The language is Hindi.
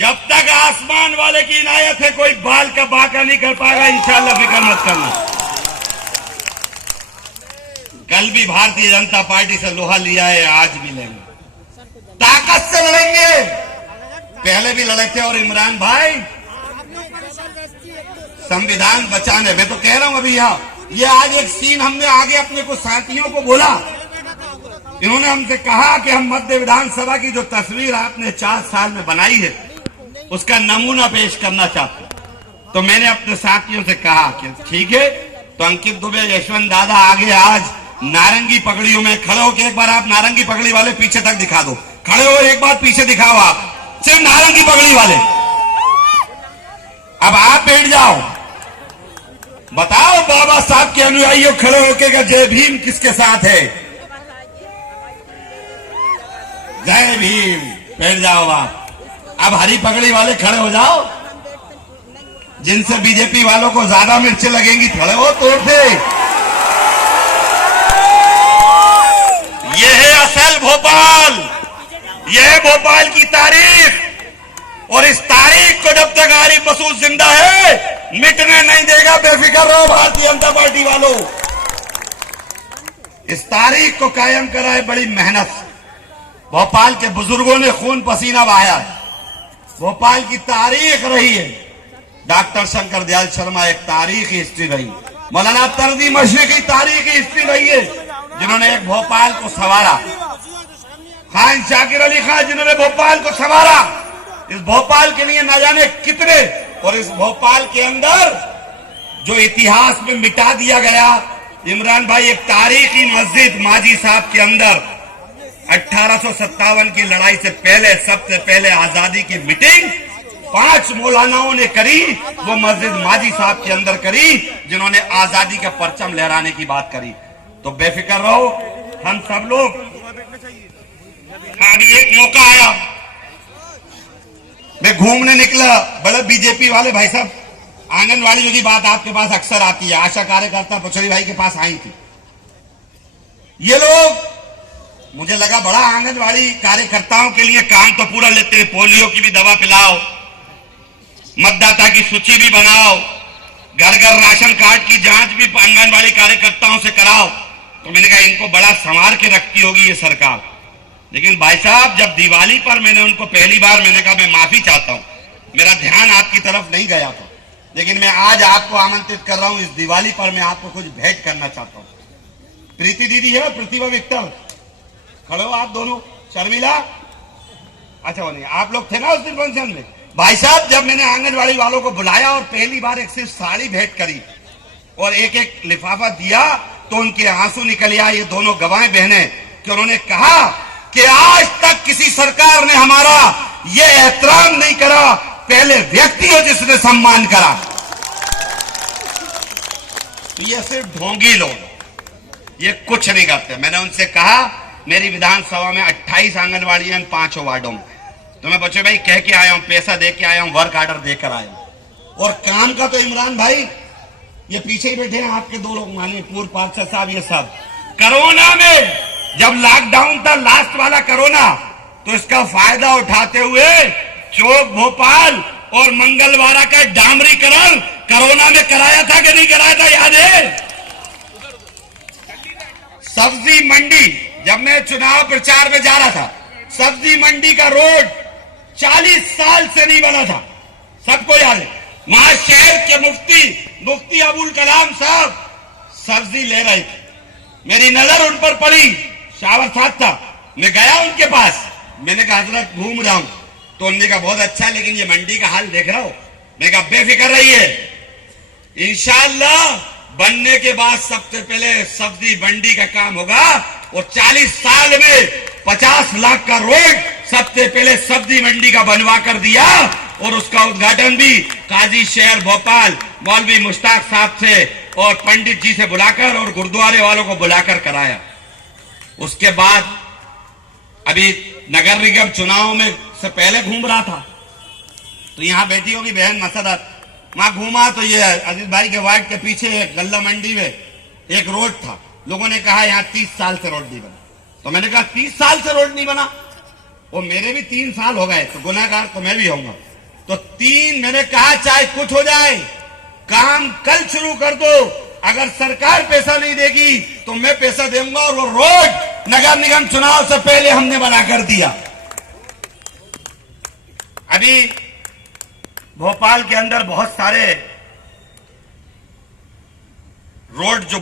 जब तक आसमान वाले की इनायत है कोई बाल का बाका नहीं कर पाएगा। इंशाअल्लाह फिक्र मत करना। कल भी भारतीय जनता पार्टी से लोहा लिया है, आज भी लेंगे, ताकत से लड़ेंगे। पहले भी लड़े थे। और इमरान भाई, संविधान बचाने, मैं तो कह रहा हूं अभी यहाँ ये आज एक सीन हमने आगे अपने कुछ साथियों को बोला, इन्होंने हमसे कहा कि हम मध्य विधानसभा की जो तस्वीर आपने 4 साल में बनाई है उसका नमूना पेश करना चाहते हैं। तो मैंने अपने साथियों से कहा कि ठीक है, तो अंकित दुबे, यशवंत दादा आगे आज नारंगी पगड़ियों में खड़े हो के एक बार आप नारंगी पगड़ी वाले पीछे तक दिखा दो। खड़े हो, एक बार पीछे दिखाओ, आप सिर्फ नारंगी पगड़ी वाले। अब आप बैठ जाओ, बताओ बाबा साहब के अनुयायियों खड़े होके जय भीम किसके साथ है? जय भीम। बैठ जाओ आप। अब हरी पगड़ी वाले खड़े हो जाओ, जिनसे बीजेपी वालों को ज्यादा मिर्चें लगेंगी, खड़े हो तोड़ से। यह है असल भोपाल, यह है भोपाल की तारीख। और इस तारीख को जब तक आरिफ मसूद जिंदा है मिटने नहीं देगा। बेफिक्र रहो भारतीय जनता पार्टी वालों। इस तारीख को कायम करा है बड़ी मेहनत से। भोपाल के बुजुर्गों ने खून पसीना बहाया है। भोपाल की तारीख रही है। डॉक्टर शंकर दयाल शर्मा एक तारीखी हिस्ट्री रही। मौलाना तरदी मशरी की तारीखी हिस्ट्री रही है, जिन्होंने एक भोपाल को संवारा। खान शाकिर अली खान, जिन्होंने भोपाल को संवारा। इस भोपाल के लिए न जाने कितने, और इस भोपाल के अंदर जो इतिहास में मिटा दिया गया। इमरान भाई, एक तारीखी मस्जिद माजी साहब के अंदर 1857 की लड़ाई से पहले, सबसे पहले आजादी की मीटिंग 5 मौलानाओं ने करी। वो मस्जिद माजी साहब के अंदर करी, जिन्होंने आजादी का परचम लहराने की बात करी। तो बेफिक्र रहो, हम सब लोग। अभी एक मौका आया, मैं घूमने निकला, बड़े बीजेपी वाले भाई साहब, आंगनवाड़ियों की बात आपके पास अक्सर आती है। आशा कार्यकर्ता पुछरी भाई के पास आई थी। ये लोग, मुझे लगा बड़ा आंगनवाड़ी कार्यकर्ताओं के लिए काम तो पूरा लेते हैं। पोलियो की भी दवा पिलाओ, मतदाता की सूची भी बनाओ, घर घर राशन कार्ड की जांच भी आंगनवाड़ी कार्यकर्ताओं से कराओ। तो मैंने कहा इनको बड़ा संवार के रखती होगी ये सरकार। लेकिन भाई साहब, जब दिवाली पर मैंने उनको पहली बार मैंने कहा मैं माफी चाहता हूं, मेरा ध्यान आपकी तरफ नहीं गया था, लेकिन मैं आज आपको आमंत्रित कर रहा हूं। इस दिवाली पर मैं आपको कुछ भेंट करना चाहता हूं। प्रीति दीदी है, प्रतिभा विक्टर, खड़े हो आप दोनों। शर्मिला, अच्छा वो नहीं, आप लोग थे ना उस दिन फंक्शन में। भाई साहब, जब मैंने आंगनवाड़ी वालों को बुलाया और पहली बार एक सिर्फ साड़ी भेंट करी और एक एक लिफाफा दिया, तो उनके आंसू निकल आए। ये दोनों गवाएं बहनें, कि उन्होंने कहा कि आज तक किसी सरकार ने हमारा ये एहतराम नहीं करा, पहले व्यक्ति हो जिसने सम्मान करा। तो ये सिर्फ ढोंगी लोग, ये कुछ नहीं करते। मैंने उनसे कहा, मेरी विधानसभा में 28 आंगनवाड़ियां 5 वार्डों में, तो मैं बच्चे भाई कह के आया हूं, पैसा दे के आया हूं, वर्क ऑर्डर देकर आया हूं। और काम का तो इमरान भाई, ये पीछे ही बैठे हैं आपके 2 लोग, माननीय पूर्व पार्षद साहब, ये सब। कोरोना में जब लॉकडाउन था, लास्ट वाला कोरोना, तो इसका फायदा उठाते हुए चौक भोपाल और मंगलवारा का डामरीकरण कोरोना में कराया था कि नहीं कराया था, याद है? सब्जी मंडी, जब मैं चुनाव प्रचार में जा रहा था, सब्जी मंडी का रोड 40 साल से नहीं बना था, सबको याद है। वहां शहर के मुफ्ती अबुल कलाम साहब सब्जी ले रहे थे, मेरी नजर उन पर पड़ी, शावर साथ था, मैं गया उनके पास, मैंने कहा हजरत घूम रहा हूं। तो उन्होंने कहा बहुत अच्छा, लेकिन ये मंडी का हाल देख रहा हो। मैं कहा बेफिक्र रहिए, इंशाअल्लाह बनने के बाद सबसे पहले सब्जी मंडी का काम होगा। और 40 साल में 50 लाख का रोड सबसे पहले सब्जी मंडी का बनवा कर दिया। और उसका उद्घाटन भी काजी शहर भोपाल मौलवी मुश्ताक साहब से और पंडित जी से बुलाकर और गुरुद्वारे वालों को बुलाकर कराया। उसके बाद अभी नगर निगम चुनाव में से पहले घूम रहा था, तो यहां बैठी होगी बहन मसदत, वहां घूमा तो ये अजीत भाई के वार्ड के पीछे एक गल्ला मंडी में एक रोड था। लोगों ने कहा यहां 30 साल से रोड नहीं बना। तो मैंने कहा 30 साल से रोड नहीं बना, वो मेरे भी 3 साल हो गए, तो गुनाहगार तो मैं भी होऊंगा। तो 3 मैंने कहा चाहे कुछ हो जाए, काम कल शुरू कर दो। अगर सरकार पैसा नहीं देगी तो मैं पैसा दूंगा, और वो रोड नगर निगम चुनाव से पहले हमने बना कर दिया। अभी भोपाल के अंदर बहुत सारे रोड जो